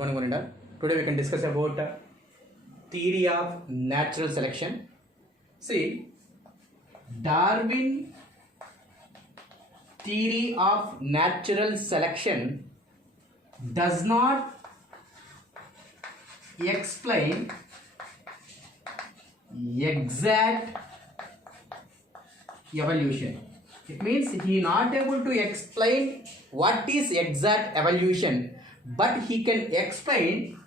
morning, Morinda. Today we can discuss about theory of natural selection. See, Darwin theory of natural selection does not explain exact evolution. It means he not able to explain what is exact evolution, but he can explain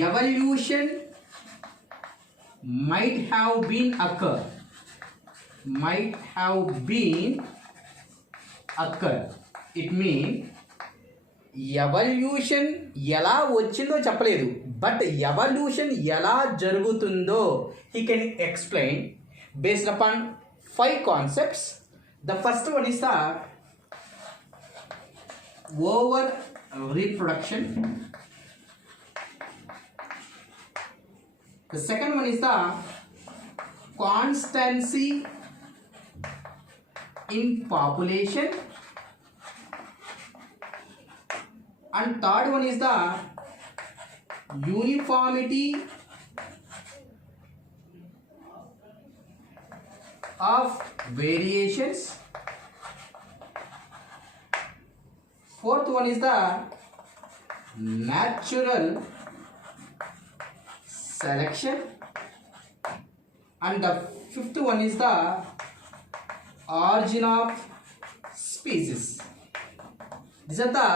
evolution might have been occur. It means evolution ఎలా వచ్చిందో చెప్పలేదు, but evolution ఎలా జరుగుతుందో he can explain based upon 5 concepts. The first one is the over reproduction. The second one is the constancy in population, and third one is the uniformity of variations. Fourth one is the natural selection, and the fifth one is the origin of species. These are the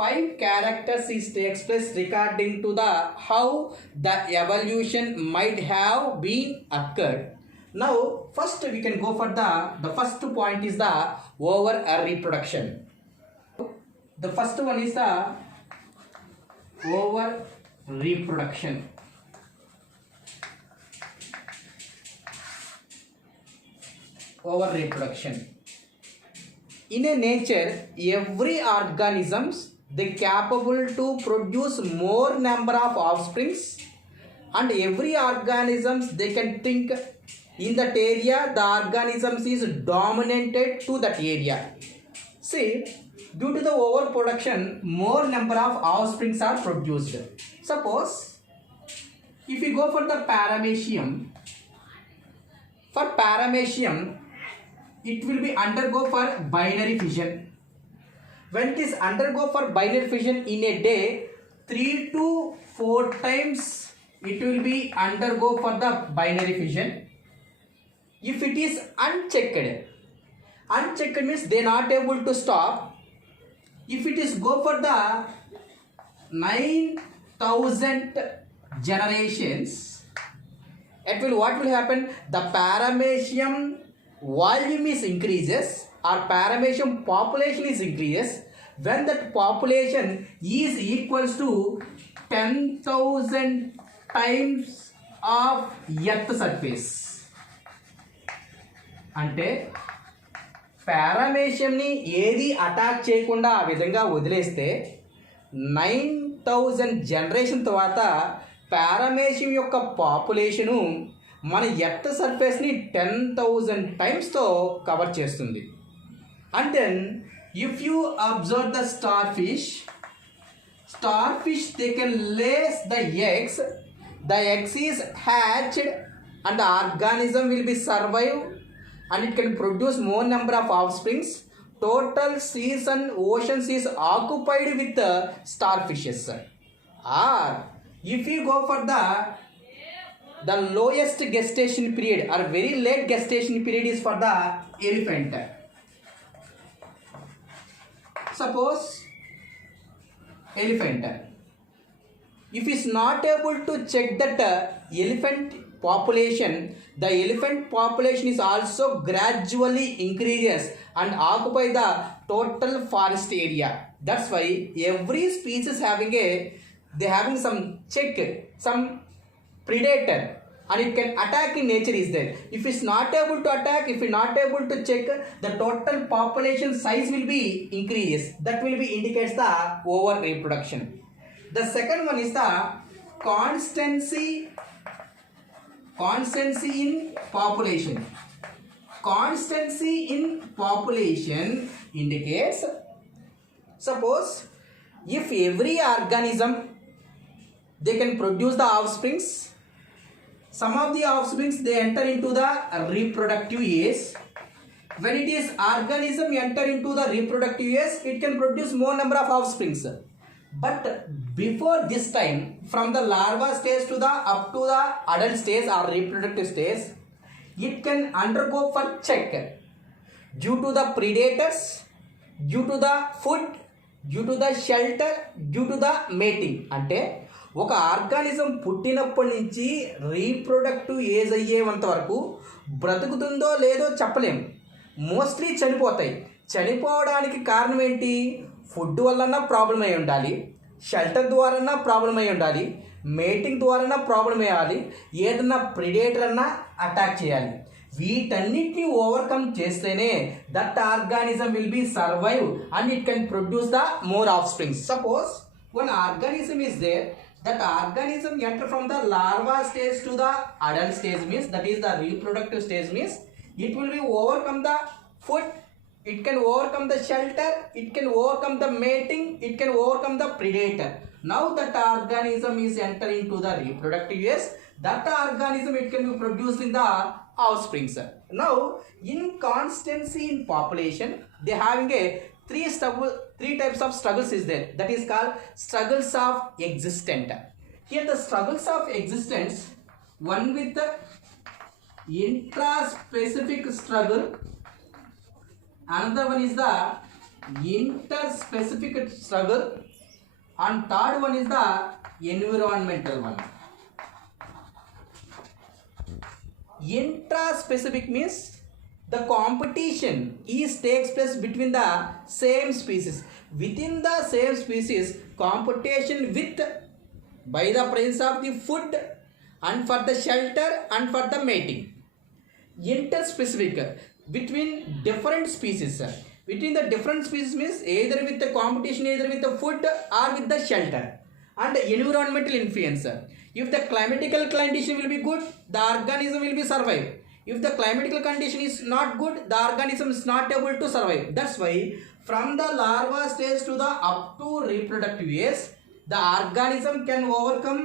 5 characters is takes place regarding to the how the evolution might have been occurred. Now first we can go for the first point is the over reproduction. The first one is the over reproduction. Over reproduction. In a nature, every organisms they capable to produce more number of offsprings, and every organisms they can think in that area the organisms is dominated to that area. See, due to the overproduction, more number of offsprings are produced. Suppose if you go for the paramecium, for paramecium it will be undergo for binary fission. When it is undergo for binary fission in a day, 3 to 4 times it will be undergo for the binary fission. If it is unchecked means they not able to stop. If it is go for the 9,000 generations, what will happen? The paramecium volume is increases, or paramecium population is increases. When that population is equals to 10,000 times of earth surface, అంటే పారామేషియంని ఏది attack చేయకుండా ఆ విధంగా వదిలేస్తే 9,000 generation తర్వాత పారామేషియం యొక్క population మన earth సర్ఫేస్ని 10,000 టైమ్స్తో కవర్ చేస్తుంది. And then if you observe the starfish they can lays the eggs is hatched and the organism will be survive and it can produce more number of offsprings. Total seas and oceans is occupied with starfishes. Or if you go for the lowest gestation period or very late gestation period is for the elephant. Suppose elephant, if is not able to check that elephant population, the elephant population is also gradually increases and occupy the total forest area. That's why every species having some predator, and it can attack in nature is there. If it's not able to attack, if it's not able to check, the total population size will be increases. That will be indicates the over reproduction. The second one is the constancy in population. Constancy in population indicates, suppose if every organism they can produce the offsprings. Some of the offsprings they enter into the reproductive age. When it is organism enter into the reproductive age, it can produce more number of offsprings. But before this time, from the larva stage to the up to the adult stage or reproductive stage, it can undergo for check due to the predators, due to the food, due to the shelter, due to the mating. అంటే ఒక organism పుట్టినప్పటి నుంచి reproductive age అయ్యేంత వరకు బ్రతుకుతుందో లేదో చెప్పలేము. Mostly చనిపోతాయి. చనిపోవడానికి కారణం ఏంటి? ఫుడ్ వలన ప్రాబ్లం అయి ఉండాలి, షెల్టర్ ద్వారా ప్రాబ్లం అయి ఉండాలి, మేటింగ్ ద్వారా ప్రాబ్లం అయ్యాలి, ఏదన్నా ప్రిడేటర్ అన్నా అటాక్ చేయాలి. వీటన్నిటిని ఓవర్కమ్ చేస్తేనే that organism will be survive and it can produce the more offsprings. Suppose one organism is there, that organism enter from the larva stage to the adult stage means, that is the reproductive stage means, it will be overcome the food, it can overcome the shelter, it can overcome the mating, it can overcome the predator. Now that organism is entering to the reproductive years, that organism it can be producing the offsprings. Now in constancy in population, they having a three types of struggles is there, that is called struggles of existence. Here the struggles of existence, one with the intraspecific struggle, another one is the interspecific struggle, and third one is the environmental one. Intraspecific means the competition takes place between the same species. Within the same species, competition with by the presence of the food and for the shelter and for the mating. Interspecific, between different species. Between the different species means either with the competition, either with the food or with the shelter. And environmental influence. If the climatical condition will be good, the organism will be survive. If the climatical condition is not good, the organism is not able to survive. That's why from the larva stage to the up to reproductive years, the organism can overcome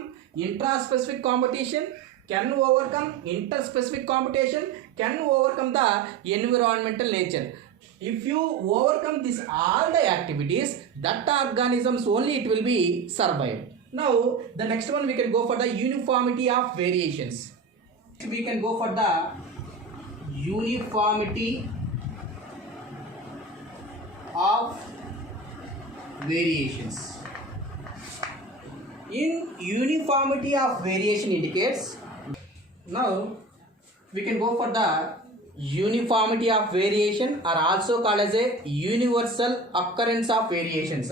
intraspecific competition, can overcome interspecific competition, can overcome the environmental nature. If you overcome this all the activities, that organisms only it will be survive. Now the next one we can go for the uniformity of variations. We can go for the uniformity of variations. In uniformity of variation indicates, now we can go for the uniformity of variation, are also called as a universal occurrence of variations.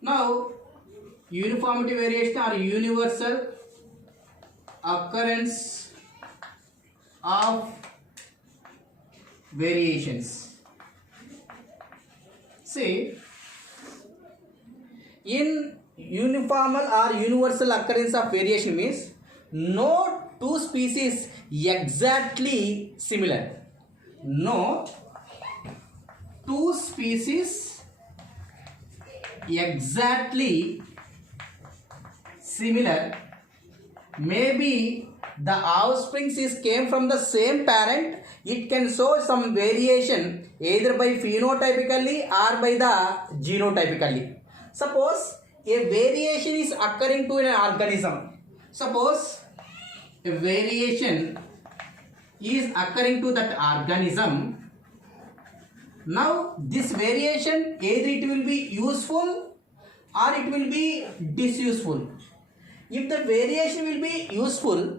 Now uniformity variation or universal occurrence of variations. See, in uniformal or universal occurrence of variation means no two species exactly similar. No two species exactly similar. Maybe the offsprings is came from the same parent, it can show some variation either by phenotypically or by the genotypically. Suppose a variation is occurring to an organism. Suppose a variation is occurring to that organism. Now this variation either it will be useful or it will be disuseful. If the variation will be useful,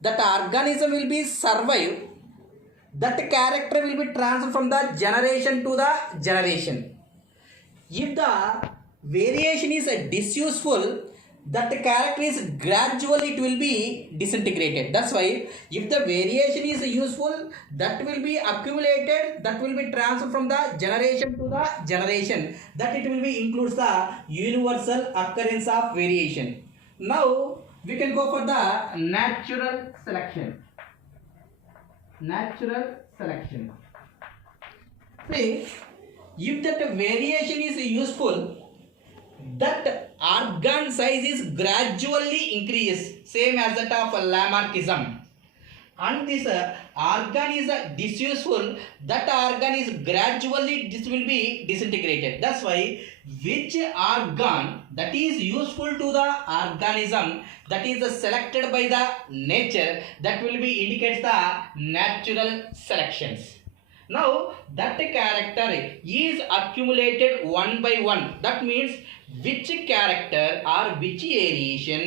that organism will be survive, that character will be transferred from the generation to the generation. If the variation is disuseful, that character is gradually it will be disintegrated. That's why if the variation is useful, that will be accumulated, that will be transferred from the generation to the generation, that it will be includes the universal occurrence of variation. Now we can go for the natural selection. Natural selection. See, if that variation is useful, that organ size is gradually increased, same as that of Lamarckism. And this organ is disuseful, that organ is gradually, this will be disintegrated. That's why which organ that is useful to the organism, that is selected by the nature, that will be indicates the natural selections. Now that character is accumulated one by one. That means which character or which variation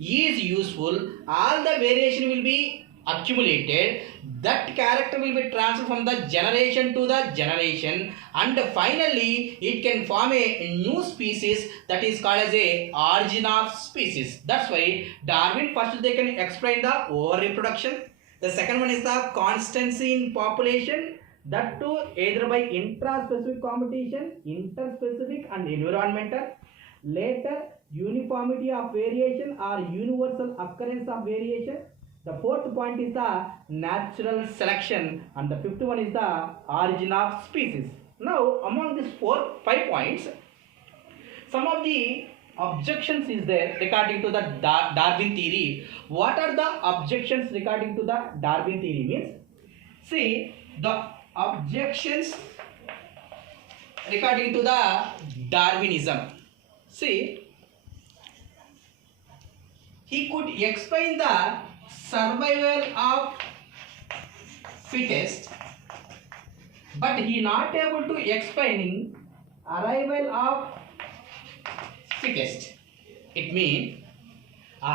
is useful, all the variation will be accumulated. That character will be transferred from the generation to the generation, and finally it can form a new species, that is called as a origin of species. That's why Darwin first they can explain the over reproduction. The second one is the constancy in population, that too either by intraspecific competition, interspecific and environmental. Later, uniformity of variation or universal occurrence of variation. The fourth point is the natural selection, and the fifth one is the origin of species. Now, among these 5 points, some of the objections is there regarding to the Darwin theory. What are the objections regarding to the Darwin theory means? See, the objections regarding to the Darwinism. See, he could explain the survival of fittest, but he not able to explaining arrival of fittest. It means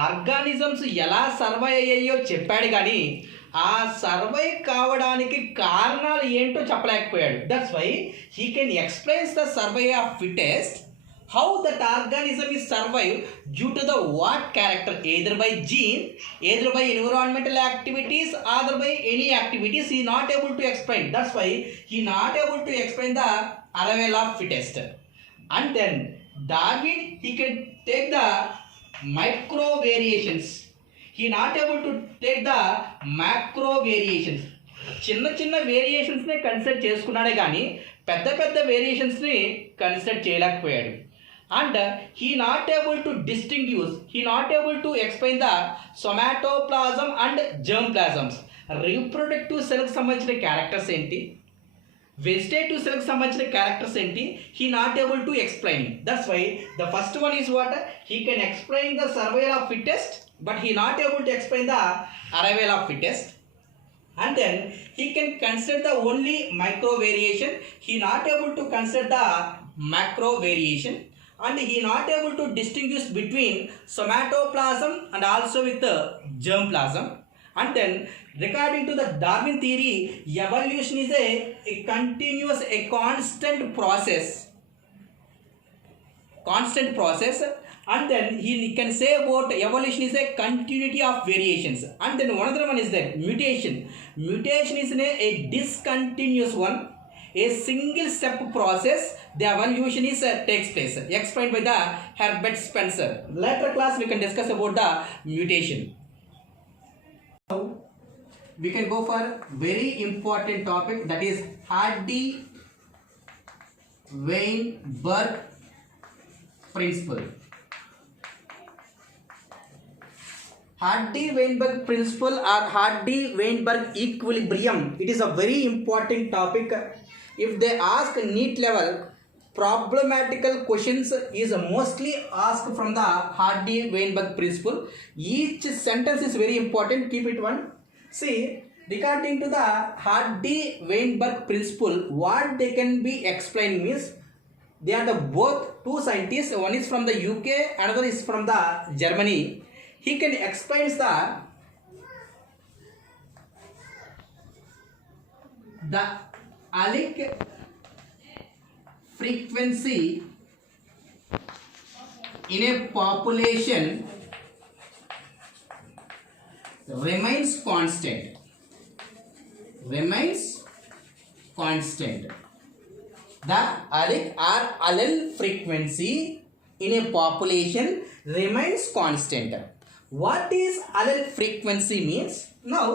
organisms ఎలా survive అయ్యాయో చెప్పాడు కానీ ఆ survive కావడానికి కారణాలు ఏంటో చెప్పలేకపోయాడు. That's why he can explains the survive of fittest, how that organism is survive due to the what character, either by gene, either by environmental activities, either by any activities, he not able to explain. That's why he not able to explain the arrival of fittest. And then Darwin, he can take the micro variations, he not able to take the macro variations. చిన్న చిన్న వేరియేషన్స్ని consider చేసుకున్నాడే కానీ పెద్ద పెద్ద వేరియేషన్స్ని consider చేయలేకపోయాడు. And he not able to distinguish, he not able to explain the somatoplasm and germplasms. Reproductive సెల్కి సంబంధించిన characters ఏంటి, vegetative సెల్కి సంబంధించిన characters ఏంటి, he not able to explain. That's why the first one is what, he can explain the survival of fittest, but he not able to explain the arrival of fittest. And then he can consider the only micro variation, he not able to consider the macro variation, and he not able to distinguish between somatoplasm and also with the germplasm. And then regarding to the Darwin theory, evolution is a continuous, a constant process, and then he can say about evolution is a continuity of variations. And then one other one is that mutation is a discontinuous one, a single step process. The evolution is takes place, explained by the Herbert Spencer. Later class we can discuss about the mutation. Now we can go for very important topic, that is Hardy-Weinberg principle. Hardy-Weinberg principle or Hardy-Weinberg equilibrium, it is a very important topic. If they ask NEET level, problematical questions is mostly asked from the Hardy-Weinberg principle. Each sentence is very important, keep it one. See, regarding to the Hardy-Weinberg principle, what they can be explaining means, they are the both two scientists, one is from the UK, another is from the Germany. He can explain the allelic frequency in a population remains constant. The allele frequency in a population remains constant. What is allele frequency means? Now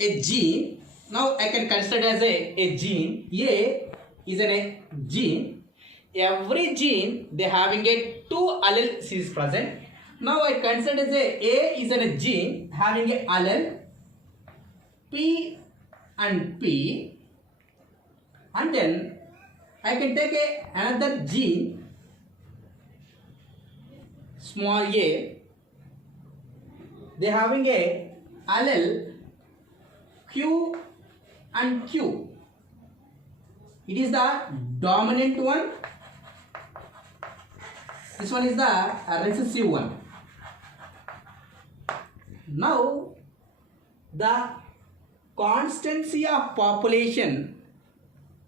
a gene, now I can consider as a gene. A is a gene. every gene they having a two alleles is present. Now I consider A is a gene having a allele P and P, and then I can take another gene small a, they having a allele Q and Q. It is the dominant one. This one is the recessive one. Now the constancy of population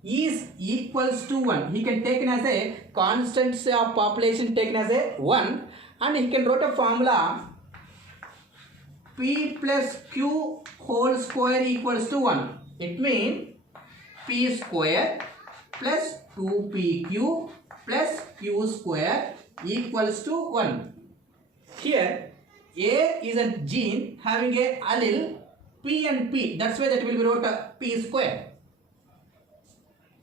is equals to 1. He can take it as a constancy of population taken as a 1, and he can write a formula P plus Q whole square equals to 1. It means P square plus 2PQ plus Q square equals to 1. Here A is a gene having a allele P and P. That's why that will be wrote P square.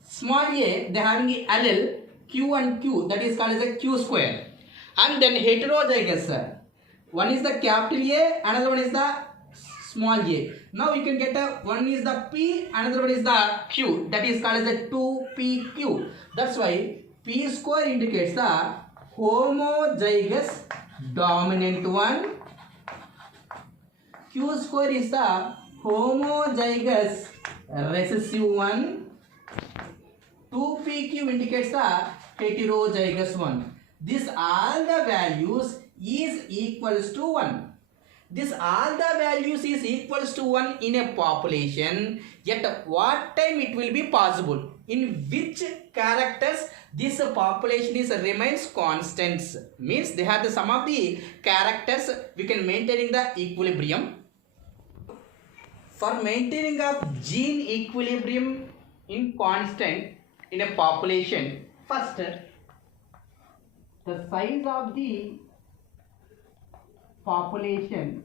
Small a, they having a allele Q and Q, that is called as a Q square. And then heterozygous. One is the capital A, another one is the small a. Now you can get one is the P, another one is the Q, that is called as a 2PQ. That's why P square indicates the homozygous dominant one. Q square is the homozygous recessive one. 2PQ indicates the heterozygous one. This all the values is equals to 1. This all the values is equals to 1 in a population. Yet what time it will be possible? In which characters this population is remains constants? Means they have the sum of the characters we can maintaining the equilibrium. For maintaining of gene equilibrium in constant in a population, first the size of the population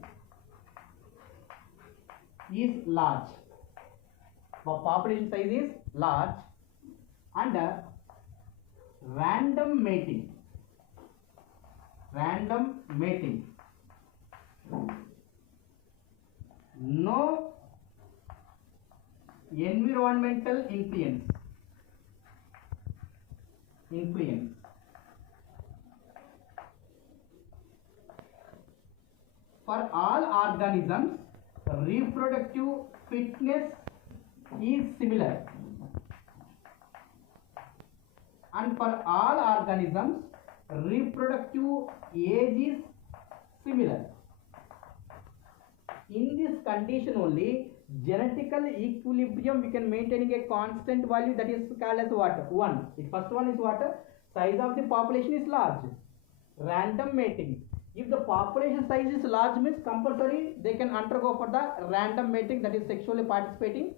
is large. The population size is large, and random mating. No environmental influence. For all organisms, reproductive fitness is similar, and for all organisms, reproductive age is similar. In this condition only, genetical equilibrium we can maintaining a constant value, that is called as what? 1. The first one is what? Size of the population is large. Random mating. If the population size is large, means compulsory they can undergo for the random mating, that is sexually participating.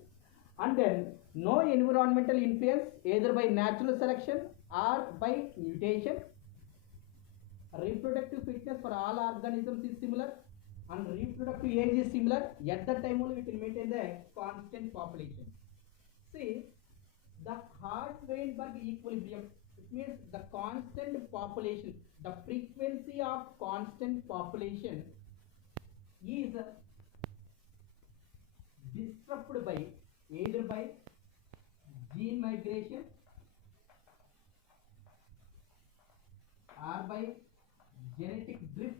And then no environmental influence either by natural selection or by mutation. Reproductive fitness for all organisms is similar, and reproductive age is similar. At that time only we can maintain the constant population. See, the Hardt-Weinberg equilibrium, it means the constant population, the frequency of constant population is disrupted by either by gene migration or by genetic drift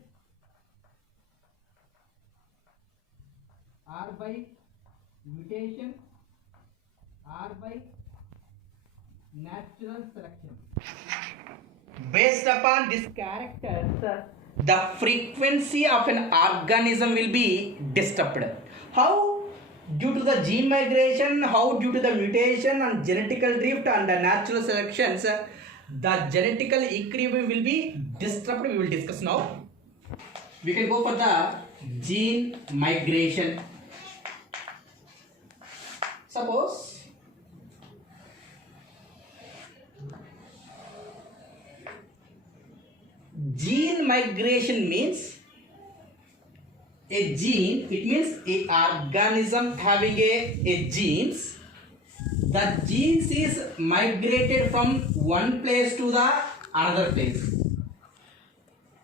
or by mutation or by natural selection. Based upon these characters, the frequency of an organism will be disturbed. How? Due to the gene migration, how due to the mutation and genetical drift and the natural selections, the genetical equilibrium will be disturbed. We will discuss now. We can go for the gene migration. Suppose gene migration means a gene, it means a organism having a genes. The genes is migrated from one place to the another place.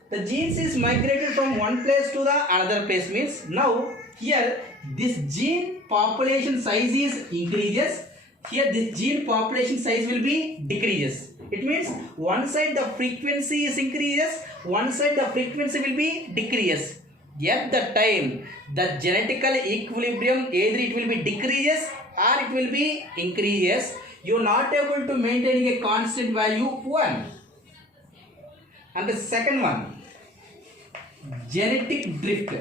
The genes is migrated from one place to the another place means now here this gene population size is increases. Here this gene population size will be decreases. It means one side the frequency is increases, one side the frequency will be decreases. At the time the genetical equilibrium either it will be decreases or it will be increases. You are not able to maintain a constant value 1. And the second one, genetic drift.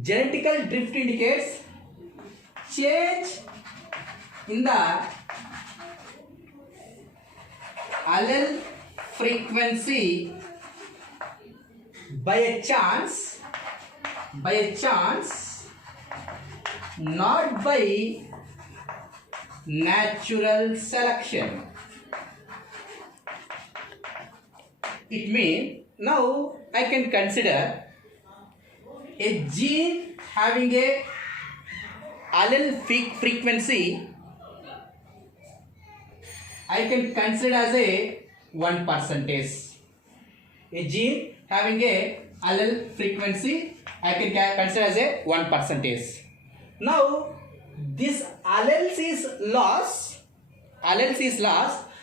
Genetical drift indicates change in the allele frequency by a chance, not by natural selection. It means now I can consider a gene having a allele frequency I can consider as a 1%. A gene having a allele frequency I can consider as a 1%. Now this alleles is lost.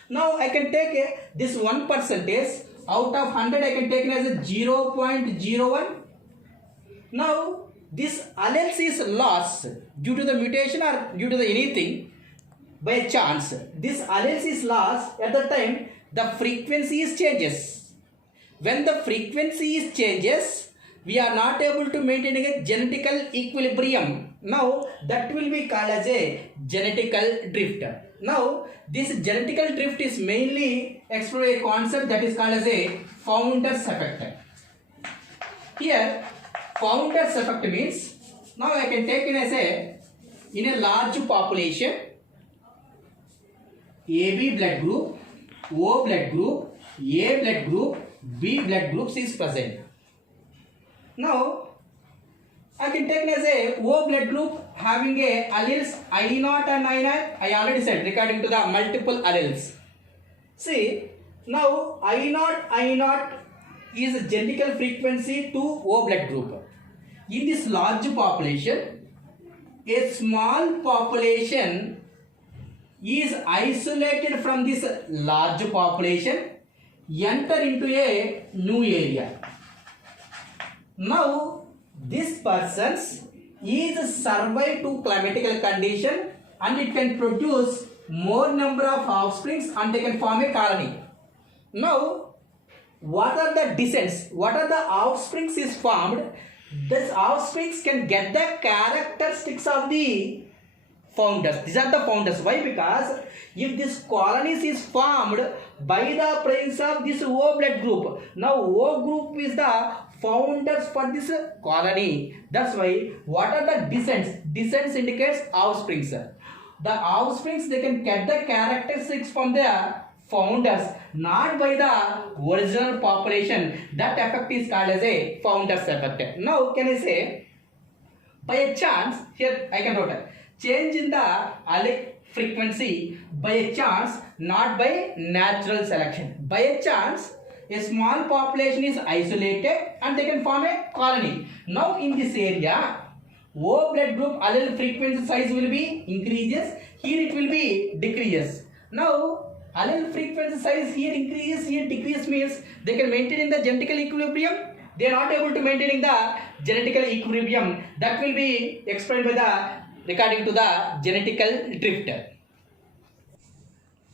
Now I can take this 1% out of 100 I can take it as a 0.01. Now this alleles is lost due to the mutation or due to the anything by chance. This alleles is lost at the time the frequency is changes. When the frequency is changes, we are not able to maintain a genetical equilibrium. Now that will be called as a genetical drift. Now this genetical drift is mainly explored a concept that is called as a founder's effect. Here founder's effect means now I can take it as a in a large population AB blood group, O blood group, A blood group, B blood groups is present. Now I can take it as a O blood group having a alleles I0 and I9. I already said regarding to the multiple alleles. See now I0 is a genetical frequency to O blood group. In this large population, a small population is isolated from this large population, enter into a new area. Now this person is survive to climatical condition and it can produce more number of offsprings and they can form a colony. Now what are the descents? What are the offsprings is formed? This offsprings can get the characteristics of the founders. These are the founders. Why? Because if this colonies is formed by the presence of this O blood group, now O group is the founders for this colony. That's why what are the descents? Descents indicates offsprings. The offsprings they can get the characteristics from the founders, not by the original population. That effect is called as a founders effect. Now can I say by a chance, here I can write change in the allele frequency by a chance, not by natural selection. By a chance a small population is isolated and they can form a colony. Now in this area O blood group allele frequency size will be increases, here it will be decreases. Now allele frequency size here increases, here decrease means they can maintain in the genetical equilibrium. They are not able to maintain in the genetical equilibrium. That will be explained by the regarding to the genetical drift.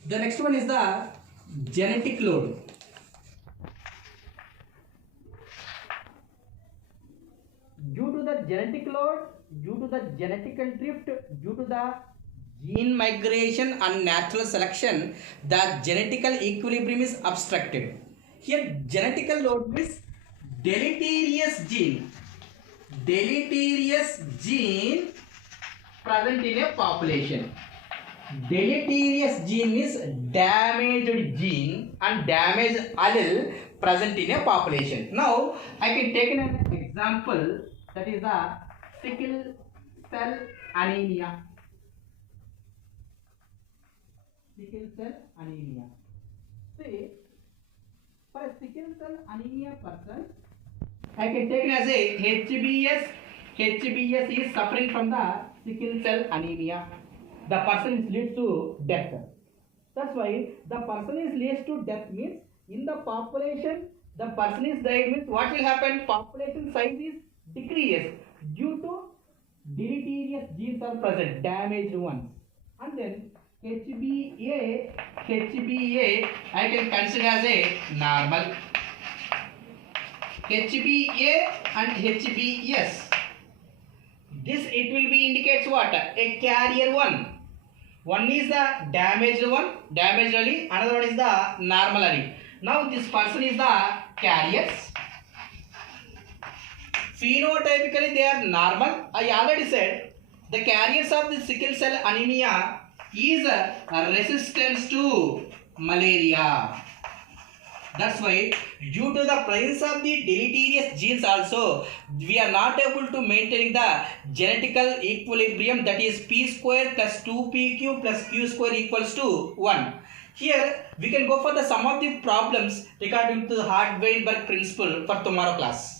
The next one is the genetic load. Due to the genetic load, due to the genetical drift, due to the gene migration and natural selection, the genetical equilibrium is obstructed. Here genetical load means deleterious gene present in a population. Deleterious gene means damaged gene and damaged allele present in a population. Now I can take an example, that is the sickle cell anemia. sickle cell anemia. See, for a sickle cell anemia person, I can take it as a HBS. HBS is suffering from the sickle cell anemia. The person is leads to death. That's why the person is leads to death means in the population the person is died means what will happen? Population size is decreases due to deleterious genes are present, damaged ones, and then HbA I can consider as a normal. HbA and HbS. This it will be indicates what? A carrier one. One is the damaged one, damaged allele. Another one is the normal allele. Now this person is the carriers. Phenotypically they are normal. I already said the carriers of the sickle cell anemia is resistance to malaria. That's why due to the presence of the deleterious genes also we are not able to maintain the genetical equilibrium, that is p square plus 2pq plus q square equals to 1. Here we can go for the some of the problems regarding to the Hardt-Weinberg principle for tomorrow class.